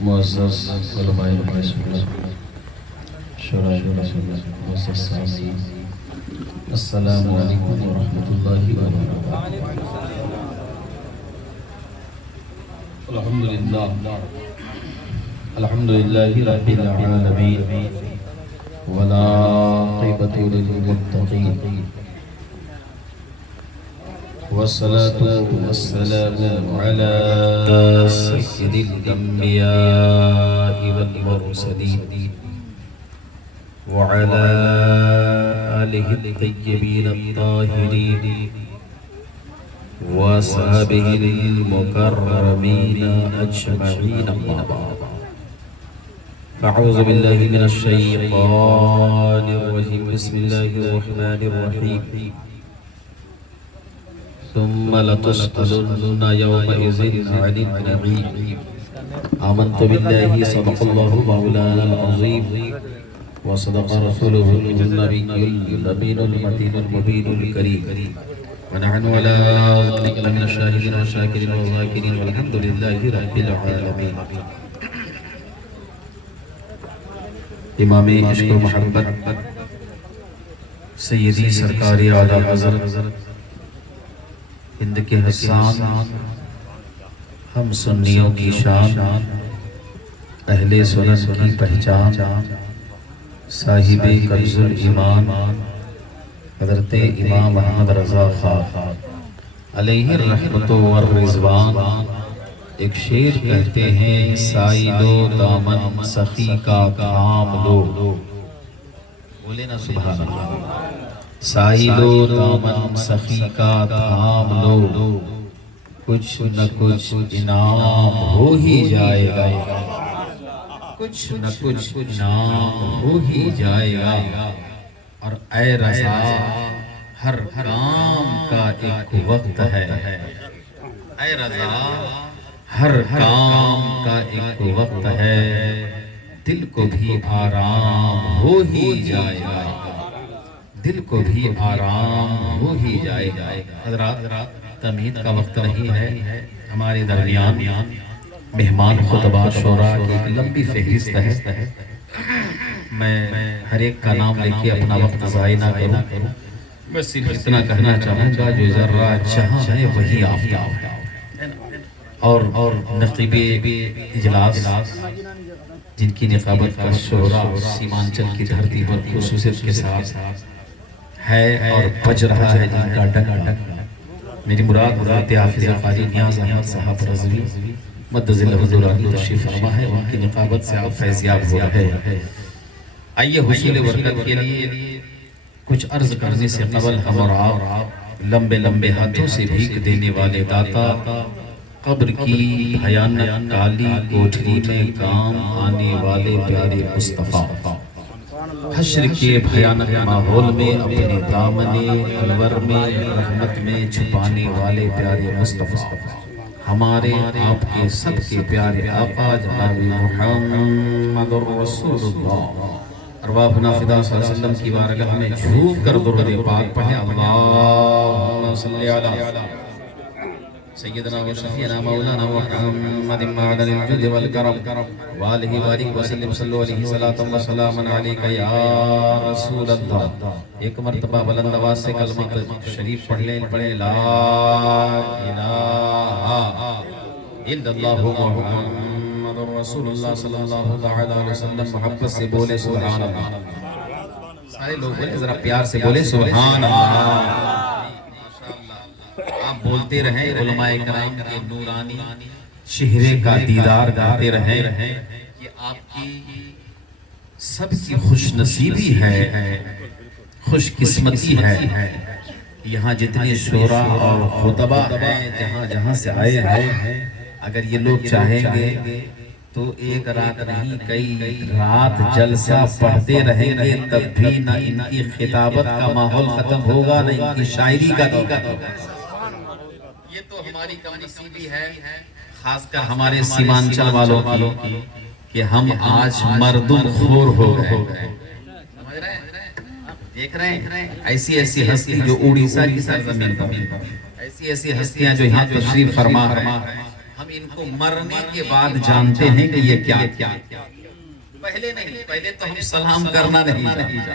معزز علماء شرائع معزز سامعین، السلام علیکم ورحمۃ اللہ وبرکاتہ۔ الحمدللہ رب العالمین والعاقبۃ للمتقین، والصلاة والسلام على سيد الأنبياء والمرسلين وعلى آله الطيبين الطاهرين وصحبه المكرمين أجمعين، أما بعد، أعوذ بالله من الشيطان الرجيم، بسم الله الرحمن الرحيم، ثم لتسألن يومئذ عن النعيم، آمنت بالله صدق الله مولانا العظيم وصدق رسوله النبي الأمين المتين المبين الكريم، ونحن على ذلك لمن الشاهدين والشاكرين والذاكرين، والحمد لله رب العالمين۔ امام عشق و محبت سیدی سرکار اعلیٰ حضرت ہند کے حسان، ہم سنیوں کی شان، اہل سنت کی پہچان، صاحب کنز الایمان حضرت امام احمد رضا خان علیہ الرحمت والرضوان ایک شعر کہتے ہیں، سائلو دامن سخی کا کام لو، بولے نا سبحان اللہ، سائلو دامن سخی کا تھام لو، کچھ نہ کچھ انعام ہو ہی جائے گا، کچھ نہ کچھ انعام ہو ہی جائے گا، اور اے رضا ہر کام کا ایک وقت ہے، اے رضا ہر کام کا ایک وقت ہے، دل کو بھی آرام ہو ہی جائے گا، دل کو بھی آرام ہو ہی جائے گا۔ حضرات، تمہید کا وقت نہیں ہے، ہمارے درمیان مہمان خطبہ شعراء کی ایک لمبی فہرست ہے، میں ہر ایک کا نام لے کے اپنا وقت ضائع نہ کروں، میں صرف اتنا کہنا چاہوں گا، جو ذرہ جہاں ہے وہی آفتاب ہے، اور نقیب اجلاس جن کی نقابت کا شعراء سیمانچل کی دھرتی پر خصوصیت کے ساتھ ہے اور بج رہا ہے، جن کا ڈنگا میری مراد حضرت حافظ قاری نیاز احمد صاحب رضوی مدد حضور تشریف فرما ہے، ان کی نقابت سے آپ فیضیاب ہو رہے ہیں۔ آئیے حصول برکت کے لیے کچھ عرض کرنے سے قبل ہم اور آپ لمبے لمبے ہاتھوں سے بھیک دینے والے داتا، قبر کی بھیانک کالی کوٹھری میں کام آنے والے پیارے مصطفیٰ، حشر کے بھیانک ماحول میں اپنے دامن انور میں رحمت میں چھپانے والے پیارے مصطفیٰ، ہمارے آپ کے سب کے پیارے آقا جناب محمد رسول اللہ، ارواحنا فدا صلی اللہ علیہ وسلم کی بارگاہ میں جھوم کر درود پاک پڑھیں، اللہم صلی علی سیدنا و شفیعنا مولانا محمد معدن الجود والکرم والہ وآلہ وسلم، صلو علیہ صلاۃ و سلام علیک یا رسول اللہ۔ ایک مرتبہ بلند آواز سے کلمہ شریف پڑھ لیں، پڑھیں لا الہ الا اللہ محمد رسول اللہ صلی اللہ علیہ وسلم، محبت سے بولے سبحان اللہ، سارے لوگ بولے، ذرا پیار سے بولے سبحان اللہ۔ آپ بولتے رہیں، علماء کرام کے نورانی چہرے کا دیدار کرتے رہیں، یہ آپ کی سب کی خوش نصیبی ہے، خوش قسمتی ہے۔ یہاں جتنے شعراء اور خطبہ ہیں، جہاں جہاں سے آئے ہیں، اگر یہ لوگ چاہیں گے تو ایک رات نہیں کئی رات جلسہ پڑھتے رہیں گے، تب بھی نہ ان کی خطابت کا ماحول ختم ہوگا، نہ ان کی شاعری کا ہوگا۔ یہ تو ہماری کم نصیبی ہے، خاص کر ہمارے سیمانچل والوں کی، کہ ہم آج مردم خور ہو گئے۔ دیکھ رہے ہیں ایسی ایسی ہستی جو اڑیسہ کی سرزمین پر، ایسی ایسی ہستیاں جو یہاں تشریف فرما ہیں، ہم ان کو مرنے کے بعد جانتے ہیں کہ یہ کیا پہلے نہیں، پہلے تو ہم سلام کرنا نہیں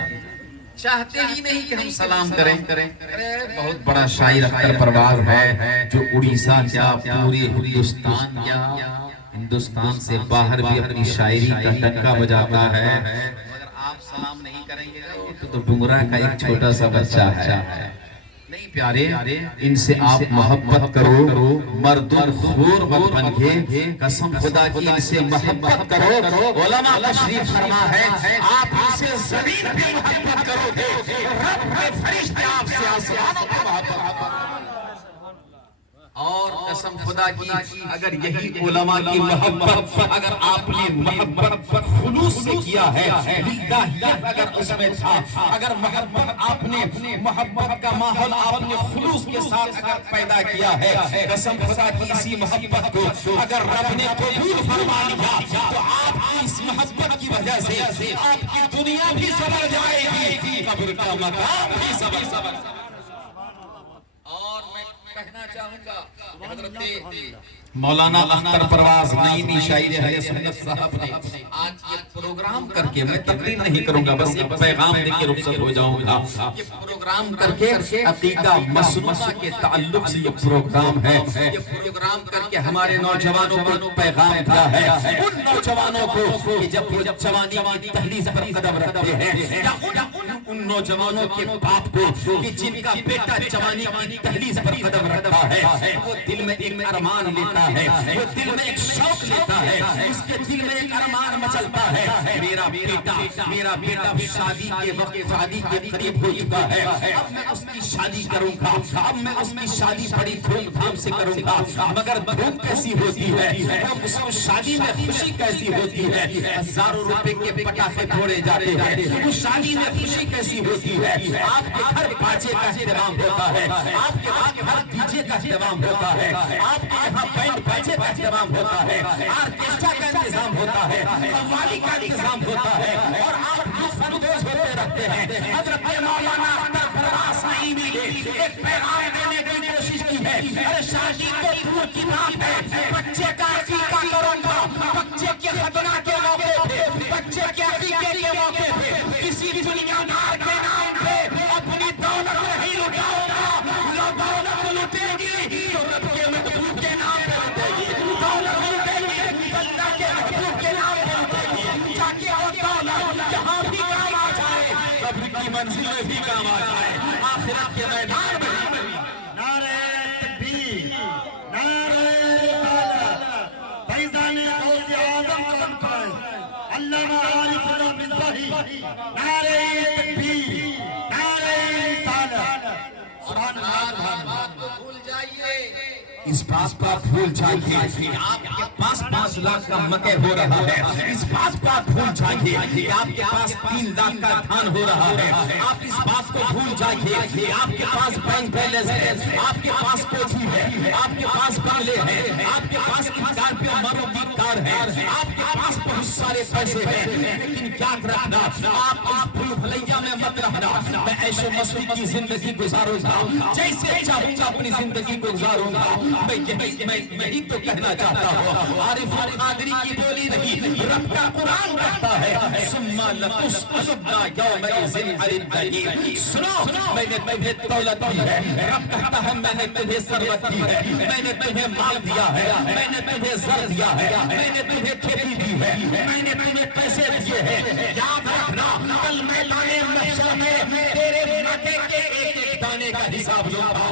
چاہتے ہی نہیں کہ ہم سلام کریں۔ بہت بڑا شاعر اختر پروازؔ ہے جو اڑیسہ کیا پورے ہندوستان کیا ہندوستان سے باہر بھی اپنی شاعری کا ڈنکا بجاتا ہے۔ مگر آپ سلام نہیں کریں گے تو ڈمرا کا ایک چھوٹا سا بچہ ہے۔ نہیں پیارے، ان سے آپ محبت کرو، مردن خور مت بن کے، قسم خدا کی ان سے محبت کرو۔ علماء تشریف فرما ہے آپ ان سے زمین پہ محبت کرو گے، رب کے فرشتے آپ سے آسمانوں پہ محبت کرو۔ اور قسم خدا کی اگر یہی علماء کی محبت اگر آپ نے محبت خلوص سے کیا ہے، للہیت اگر اس میں تھا، اگر محبت آپ نے محبت کا ماحول آپ نے خلوص کے ساتھ اگر پیدا کیا ہے، قسم خدا کی اسی محبت کو اگر رب نے قبول فرما لیا تو آپ کی اس محبت کی وجہ سے آپ کی دنیا بھی سنور جائے گی، قبر کا مقام بھی سنور۔ اور میں کہنا چاہوں گا حضرت مولانا اختر پروازؔ نعیمی شاعر اہل سنت صاحب نے آج یہ پروگرام کر کے، میں تقریر نہیں کروں گا بس ایک پیغام دے کے رخصت ہو جاؤں گا، یہ پروگرام کر کے عقیدہ مسنونہ کے تعلق سے یہ پروگرام ہے، یہ پروگرام کر کے ہمارے نوجوانوں کو پیغام دیا ہے، ان نوجوانوں کو کہ جب وہ جوانی کی دہلیز پر قدم رکھتے ہیں، یا ان نوجوانوں کے باپ کو کہ جن کا بیٹا جوانی کی دہلیز پر قدم رکھتا ہے، وہ دل میں ایک ارمان لیتا ہے، وہ دل میں ایک شوق لیتا ہے، اس کے دل میں ایک ارمان مچلتا ہے، میرا بیٹا شادی کے وقت شادی کے قریب ہو چکا ہے، اب میں اس کی شادی کروں گا، اب میں اس کی شادی بڑی دھوم دھام سے کروں گا، مگر دھوم کیسی ہوتی ہے، اس شادی میں خوشی کیسی ہوتی ہے، ہزاروں روپے کے پٹاخے پھوڑے جاتے ہیں، اس شادی میں خوشی کیسی ہوتی ہے، آپ کے گھر باجے کا اہتمام ہوتا ہے، آپ کے گھر ڈی جے کا اہتمام ہوتا ہے، آپ کے یہاں بینڈ باجے کا اہتمام ہوتا ہے، آرکیسٹرا کا انتظام ہوتا ہے، قوالی کا انتظام ہوتا ہے، اور آپ لطف اندوز ہوتے رہتے ہیں۔ حضرت مولانا اختر پروازؔ نعیمی نے ایک پیغام دینے کی کوشش کی ہے، ارے شادی تو دور کی بات ہے، بچے کا عقیقہ کروں گا، بچے کے ختنہ کے موقع پہ، بچے کے عقیقے کے موقع پہ کسی دنیا دار کے نام پہ اپنی دولت نہیں لٹاؤں گا، جو دولت لٹے گی تو رب کے محبوب کے نام پہ لٹے گی، دولت لٹے گی اللہ کے محبوب کے نام پہ لٹے گی، تاکہ وہ دولت جہاں بھی کام آ جائے، قبر کی منزل میں بھی کام آ جائے، آخرت کے میدان میں بھی۔ نعرہ تکبیر، نعرہ رسالت، فیضان غوث اعظم قائم قائم، علامہ عارف اللہ مصباحی، نعرہ تکبیر، نعرہ رسالت، سبحان اللہ۔ بھول جائیے، اس بات کو آپ بھول جائیے، آپ کے پاس 5 لاکھ کا مکہ ہو رہا ہے، اس بات کو آپ بھول جائیے کہ آپ کے پاس 3 لاکھ کا دھان ہو رہا ہے، آپ اس بات کو بھول جائیے کہ آپ کے پاس بینک بیلنس ہے، آپ کے پاس کوٹھی ہے، آپ کے پاس بنگلے ہیں، آپ کے پاس اسکارپیو ماروتی کار ہے، آپ کے پاس بہت سارے پیسے ہیں، لیکن یاد رکھنا آپ اس بھول بھلیا میں مت رہنا۔ میں عیش و مستی کی زندگی گزاروں گا، جیسے چاہوں گا اپنی زندگی کو گزاروں گا، میں یہی تو کہنا چاہتا ہوں۔ عارف القادری کی بولی نہیں، رب کا قرآن کہتا ہے ثم لتسألن یومئذ عن النعیم۔ سنو، میں نے تمہیں دولت دی ہے، رب کہتا ہے میں نے تمہیں ثروت دی ہے، میں نے تمہیں مال دیا ہے، میں نے تمہیں زر دیا ہے، میں نے تمہیں کھیتی دی ہے، میں نے تمہیں پیسے دیے ہیں۔ یاد رکھنا کل میدان محشر میں تیرے مکے کے ایک ایک دانے کا حساب لوں گا،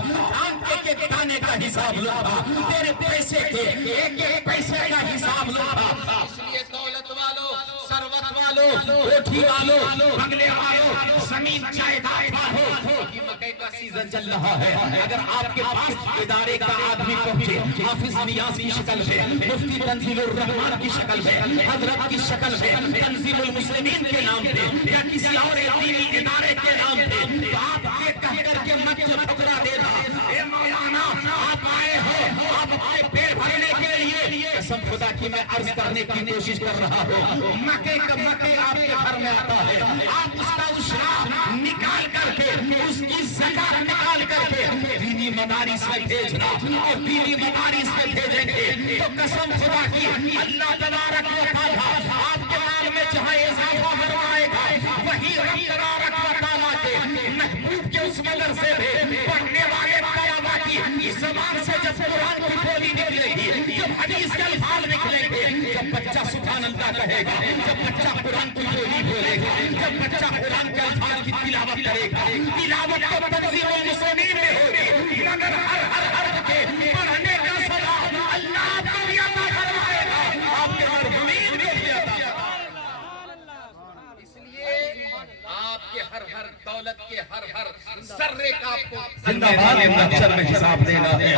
آنکے کے دانے کا حساب لوں گا، تیرے پیسے کے ایک ایک پیسے کا حساب لوں گا۔ اس لیے دولت والوں، ثروت والوں، کوٹھی والوں، بنگلے والوں، زمین جائیداد والوں، یہ مکے کا سیزن چل رہا ہے، اگر آپ کے پاس ادارے کا آدمی پہنچے، حافظ نیاز کی شکل ہے، مفتی تنزیل الرحمان کی شکل ہے، حضرت کی شکل ہے، تنظیم المسلمین کے نام پہ یا کسی اور دینی ادارے کے نام پہ، تو آپ یہ کہہ کر کے مت ٹھکرا دینا، اے مولانا آپ آئے ہو، آپ اپنے پیٹ بھرنے کے لیے قسم خدا کی میں عرض کرنے کی کوشش کر رہا ہوں، مکے آپ کے گھر میں آتا ہے، آپ اس کا اشراف نکال کر کے، اس کی زکات نکال کر کے دینی مدارس میں بھیجنا، اور دینی مدارس میں بھیجیں گے تو قسم خدا کی اللہ تبارک و تعالی آپ کے مال میں جہاں اضافہ فرمائے گا، وہی رب تبارک و تعالی کے محبوب کے اس مدرسے میں پڑھنے والے طلباء کی زبان سے جب قرآن کی بولی نکلے گی، جب حدیث کے الفاظ نکلیں گے، جب بچہ سبحان اللہ کہے گا، جب بچہ قرآن کی بولی بولے گا، جب بچہ قرآن کے الفاظ کی تلاوت کرے گا، تلاوت تو تنظیم المسلمین میں ہوگی، مگر ہر حرف کے پڑھنے کا ثواب اللہ آپ کو بھی عطا فرمائے گا، آپ کے مرحومین کو بھی عطا فرمائے گا۔ اس لیے آپ کے ہر دولت کے ہر ذرے کا آپ کو زندہ باد محشر میں حساب دینا ہے۔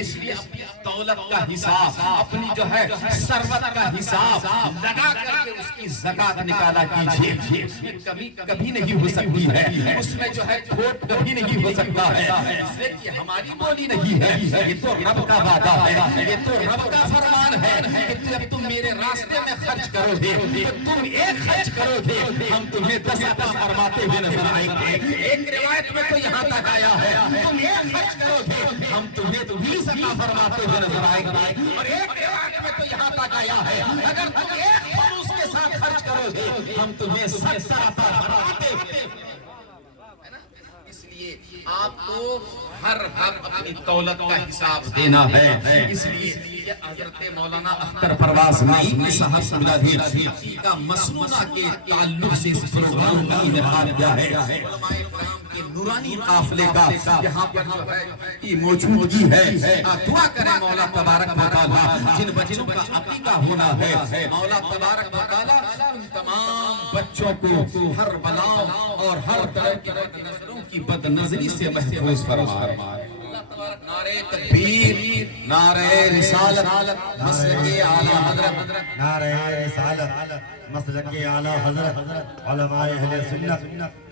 اس لیے اپنی دولت کا حساب، اپنی جو ہے ثروت کا حساب لگا کر کے اس کی زکات نکالا کیجیے، اس میں کمی کبھی نہیں ہو سکتی ہے، اس میں جو ہے کھوٹ کبھی نہیں ہو سکتا ہے، اس لیے یہ ہماری بولی نہیں ہے، یہ تو رب کا وعدہ ہے، یہ تو رب کا فرمان ہے کہ جب تم میرے راستے میں خرچ کرو گے تو تم ایک خرچ کرو گے، ہم تمہیں 10 عطا فرماتے ہوئے نظر آئیں گے۔ ایک روایت میں تو یہاں تک آیا ہے تم ایک خرچ کرو گے ہم تمہیں 20 عطا فرماتے ہوئے نظر آئیں گے، اور ایک روایت میں تو یہاں تک آیا ہے اگر تم ایک خروس کے ساتھ خرچ کرو گے ہم تمہیں 70 عطا فرماتے ہوئے۔ اس لیے آپ کو ہر اپنی دولت کا حساب دینا ہے۔ اس لیے حضرت مولانا اختر پرواز نئی صاحب سے ملا دے عقیقہ مسنونہ کے تعلق سے اس پروگرام کا انعقاد کیا ہے۔ علماء کرام کے نورانی قافلے کا یہاں پر جو ہے یہ موجودگی ہے، دعا کریں مولا تبارک و تعالی جن بچوں کا عقیقہ ہونا ہے، مولا تبارک و تعالی ان تمام بچوں کو ہر بلاؤں اور ہر طرح کی بد نظروں کی بد نظری سے محفوظ فرمائے۔ نعرہ تکبیر، نعرہ رسالت، مسلک اعلی حضرت، نعرہ رسالت، مسلک اعلی حضرت، علماء اہل سنت،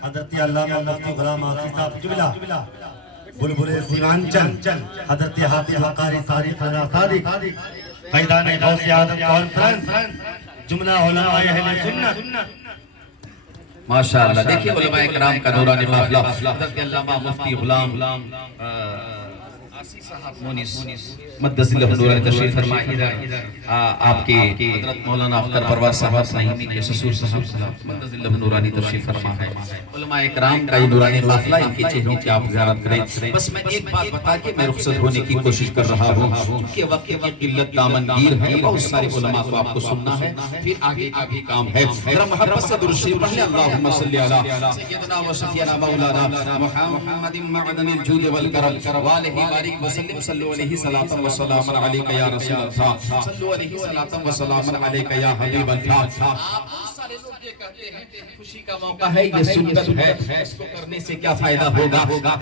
حضرت علامہ مفتی غلام آصف صاحب قبلہ، بلبل سیمانچل، حضرت حافظ وقاری صادق رضا صادق، فیضان غوث اعظم کانفرنس، جملہ علماء اہل سنت۔ ماشاءاللہ دیکھیے علماء کرام کا نورانی قافلہ، حضرت علامہ مفتی غلام آصف صاحب مونس مدث اللہ نورانی تشریف فرمائے، آپ کے حضرت مولانا اختر پرواز صاحب نعیمی کے سسور صاحب مدث اللہ نورانی تشریف فرمائے، علماء کرام کا یہ نورانی قافلہ، ان کے چہروں کی آپ زیارت کریں۔ بس میں ایک بات بتا کے میں رخصت ہونے کی کوشش کر رہا ہوں کہ وقت کی قلت دامنگیر ہے، بہت سارے علماء کو آپ کو سننا ہے، پھر آگے کا بھی کام ہے۔ ذرا محبت سے درود شریف پڑھ لیں، اللہم صلی علی سیدنا و شفیعنا مولانا محمد معدن الجود والکرم والہ بارک وسلم، صلو علیہ صلاۃ و سلام علیک یا رسول اللہ، صلو علیہ صلاۃ و سلام علیک یا حبیب اللہ۔ بہت سارے لوگ یہ کہتے ہیں خوشی کا موقع ہے، یہ سنت ہے، اس کو کرنے سے کیا فائدہ ہوگا؟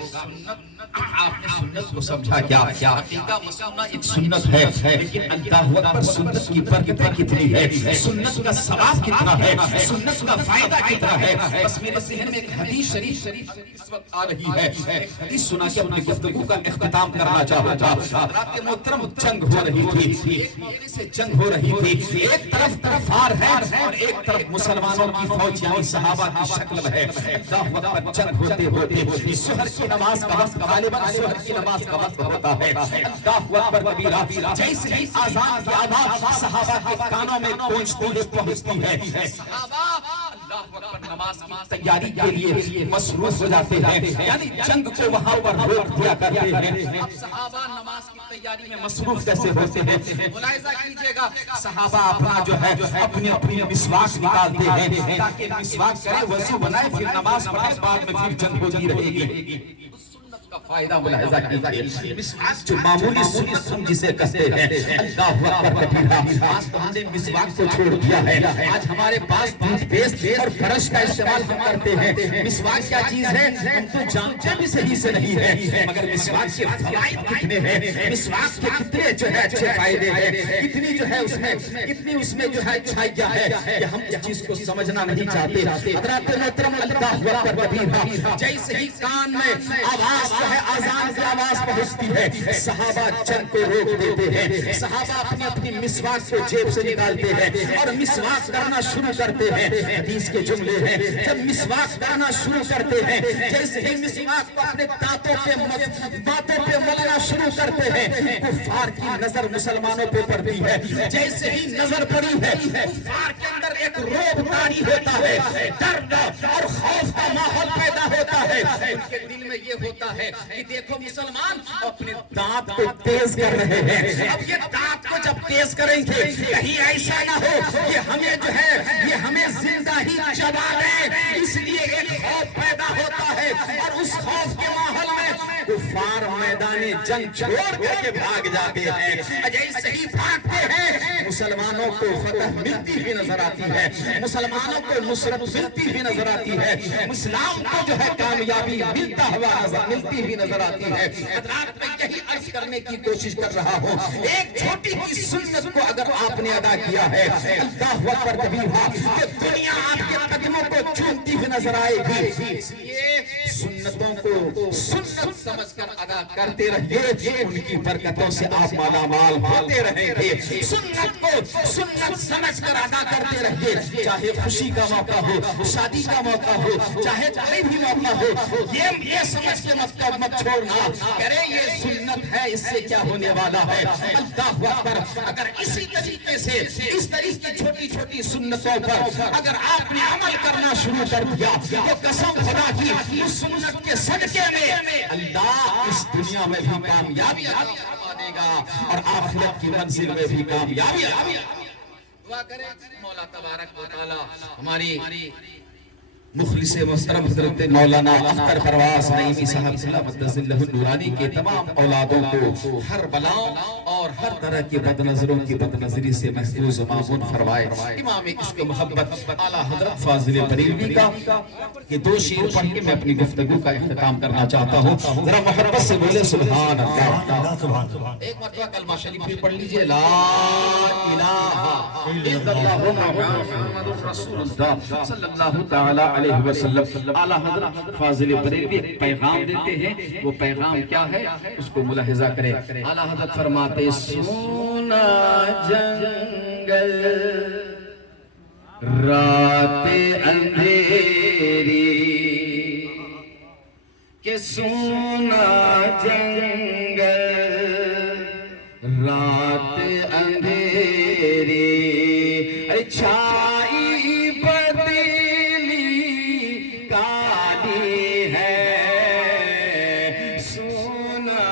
آپ نے سنت کو سمجھا کیا؟ عقیقہ مسنونہ ایک سنت ہے، لیکن اللہ اکبر سنت کی برکتیں کتنی ہے، سنت کا ثواب کتنا ہے، سنت کا فائدہ کتنا ہے۔ بس میرے ذہن میں ایک حدیث شریف اس وقت آ رہی ہے، ایک حدیث سنا کے اپنی گفتگو کا اختتام کرنا چاہتا تھا۔ حضرات محترم جنگ ہو رہی تھی، ایک میرے سے جنگ ہو رہی تھی، ایک طرف کفار ہے اور ایک طرف مسلمانوں کی فوج یعنی صحابہ کی شکل ہے۔ اللہ اکبر جنگ ہوتے ہوتے سحر کی نماز کا وقت غالباً سحر کی نماز کا وقت ہوتا ہے، اللہ اکبر کبیرہ، جیسے ہی آذان کی آواز صحابہ کے کانوں میں پہنچتی ہے، صحابہ اللہ اکبر نماز کی تیاری کے لیے مصروف ہو جاتے ہیں، یعنی جنگ کو وہاں پر روک دیا کرتے ہیں۔ اب صحابہ نماز کی تیاری میں مصروف کیسے ہوتے ہیں؟ ملاحظہ کیجئے گا، صحابہ اپنا جو ہے اپنی مسواک نکالتے ہیں تاکہ مسواک کرے، وضو بنائے، پھر نماز پڑھے، بعد میں پھر جنگ ہوتی رہے گی۔ کا فائدہ ملاحظہ کیجئے، مسواک جو معمولی سنت ہم جسے کہتے ہیں، اللہ اکبر کبیرہ، آج تو ہم نے مسواک کو چھوڑ دیا ہے، آج ہمارے پاس ٹوتھ پیسٹ اور برش کا استعمال ہم کرتے ہیں۔ مسواک کیا چیز ہے ہم تو جانتے بھی صحیح سے نہیں ہے، مگر مسواک کے فوائد کتنے ہیں، مسواک کے کتنے جو ہے اچھے فائدے ہیں، کتنی جو ہے اس میں جو ہے اچھائیاں ہے، کہ ہم اس چیز کو سمجھنا نہیں چاہتے۔ حضرات محترم، اللہ اکبر کبیرہ، جیسے ہی کان میں آواز جو ہے آزان کی آواز پہنچتی ہے صحابہ جنگ کو روک دیتے ہیں، صحابہ اپنی اپنی مسواک کو جیب سے نکالتے ہیں اور مسواک کرنا شروع کرتے ہیں۔ حدیث کے جملے ہیں جب مسواک کرنا شروع کرتے ہیں جیسے ہی مسواک کو اپنے دانتوں پہ ملنا شروع کرتے ہیں کفار کی نظر مسلمانوں پہ پڑتی ہے، جیسے ہی نظر پڑی ہے کفار کے اندر ایک روب طاری ہوتا ہے، ڈر اور خوف کا ماحول پیدا ہوتا ہے، ان کے دل میں یہ ہوتا ہے کہ دیکھو مسلمان اپنے دانت کو تیز کر رہے ہیں، اب یہ دانت کو جب تیز کریں گے کہیں ایسا نہ ہو کہ ہمیں جو ہے یہ ہمیں زندہ ہی چبا لے، اس لیے ایک خوف پیدا ہوتا ہے اور اس خوف کے ماحول میں کفار میدان جنگ چھوڑ کر کے بھاگ جاتے ہیں، جیسے ہی بھاگتے ہیں مسلمانوں کو فتح ملتی ہوئی نظر آتی ہے، مسلمانوں کو نصرت ملتی ہوئی نظر آتی ہے، اسلام کو جو ہے کامیابی ملتی ہوئی نظر آتی ہے۔ حضرات میں یہی عرض کرنے کی کوشش کر رہا ہوں، ایک چھوٹی سی سنت کو اگر آپ نے ادا کیا ہے اللہ اکبر کبیرہ کہ دنیا آپ کے قدموں کو چومتی ہوئی نظر آئے گی، اس لیے سنتوں کو سنت سمجھ کر ادا کرتے رہیے، ان کی برکتوں سے آپ مالا مال ہوتے رہیں گے۔ سنت کو سنت سمجھ کر ادا کرتے رہیے، چاہے خوشی کا موقع ہو، شادی کا موقع ہو، چاہے کوئی بھی موقع ہو، یہ سمجھ کے مت چھوڑنا کرے یہ سنت ہے، اس سے کیا ہونے والا ہے۔ اللہ اکبر، اگر اسی طریقے سے اس طریقے کی چھوٹی چھوٹی سنتوں پر اگر آپ نے عمل کرنا شروع کر دیا تو قسم خدا کی اس سنت کے صدقے میں اللہ اس دنیا میں بھی کامیابی عطا فرما دے گا اور آخرت کی منزل میں بھی کامیابی دعا کریں مولا تبارک و تعالی ہماری مخلص محترم حضرت مولانا اختر پرواز نعیمی صاحب سلامت ذلہ النورانی کے تمام اولادوں کو ہر بلاؤں اور ہر طرح کی بد نظروں کی بد نظری سے محفوظ و معمون فرمائے۔ امام عشق و محبت اعلیٰ حضرت فاضل بریلوی کا یہ دو شعر پڑھ کے میں اپنی گفتگو کا اختتام کرنا چاہتا ہوں، ذرا محبت سے بولے سبحان اللہ۔ ایک مرتبہ کلمہ شریف بھی پڑھ لیجئے، لا الہ الا اللہ محمد رسول اللہ صلی اللہ تعالی علیہ وسلم۔ اعلیٰ حضرت فاضل بریلوی ایک پیغام دیتے ہیں، وہ پیغام کیا ہے اس کو ملاحظہ کریں۔ اعلیٰ حضرت فرماتے سونا جنگل رات اندھیری کہ سونا جنگل رات اندھیری چھائی بدلی کالی ہے سونا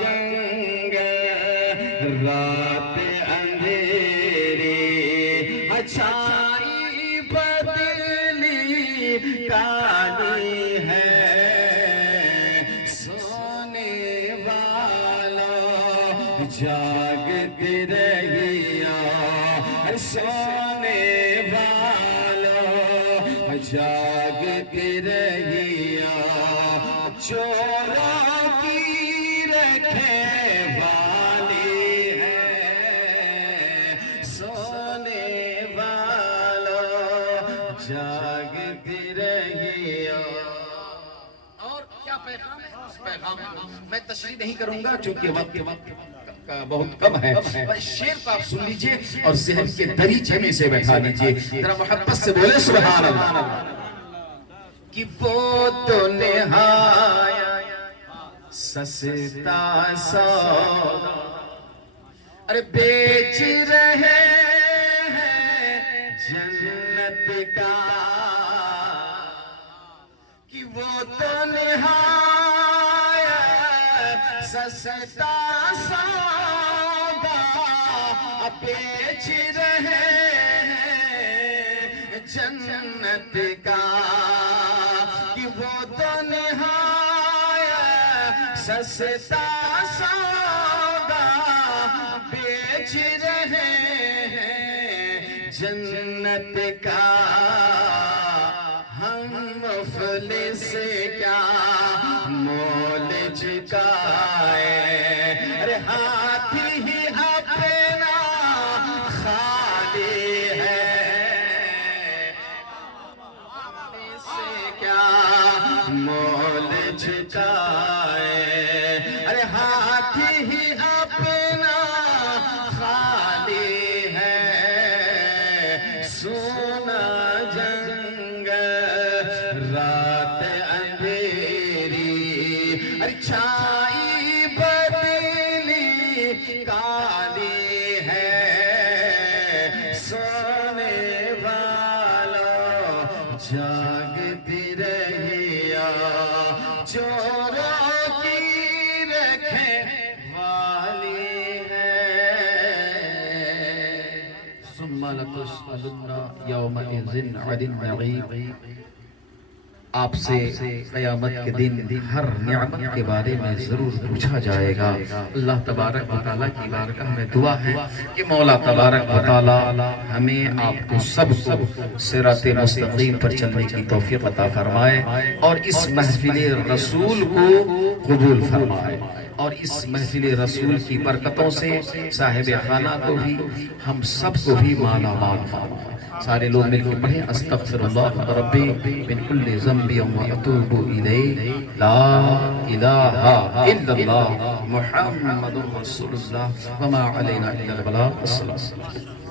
جنگل رات اندھیری چھائی بدلی کالی ہے سونے والا جاگتے رہیا سونے والا جاگتے رہیا چوروں کی رکھے والی ہے سونے والا جاگتے رہیا۔ اور کیا پیغام ہے اس پیغام میں تشریح نہیں کروں گا چونکہ وقت کا بہت کم ہے، شعر کو آپ سن لیجئے اور ذہن کے دریچے میں سے بیٹھا لیجئے، ذرا محبت سے بولے سبحان اللہ۔ کہ وہ تو نہایت سستا سودا ارے بیچ رہے ہیں جنت کا کہ وہ تو نہایت سستا سودا بیچ رہے ہیں جنت کا کہ وہ تو نہایت سستا سودا بیچ رہے ہیں جنت کا ہم مفلس کیا مول چکائے ارے ہاتھ ہی اپنا خالی ہے سے کیا مول چکائے اپنا خالی ہے سونا جنگل رات اندھیری چھائی بدلی کالی ہے سونے والا جاگتی رہیا چوروں کی رکھے والی ہے ثم لتسألن یومئذ عن النعیم آپ سے قیامت کے دن ہر نعمت کے بارے میں ضرور پوچھا جائے گا اللہ تبارک و تعالیٰ کی بارگاہ میں دعا ہے کہ مولا تبارک و تعالیٰ ہمیں آپ کو سب کو صراط مستقیم پر چلنے کی توفیق عطا فرمائے اور اس محفل رسول کو قبول فرمائے اور اس محفل رسول کی برکتوں سے صاحب خانہ کو بھی ہم سب کو بھی مالا مال فرمائے سارے لوگ مل کے پڑھیں استغفر اللہ ربی من کل ذنب و اتوب الیہ لا الہ الا اللہ محمد رسول اللہ وما علینا الا البلاغ السلام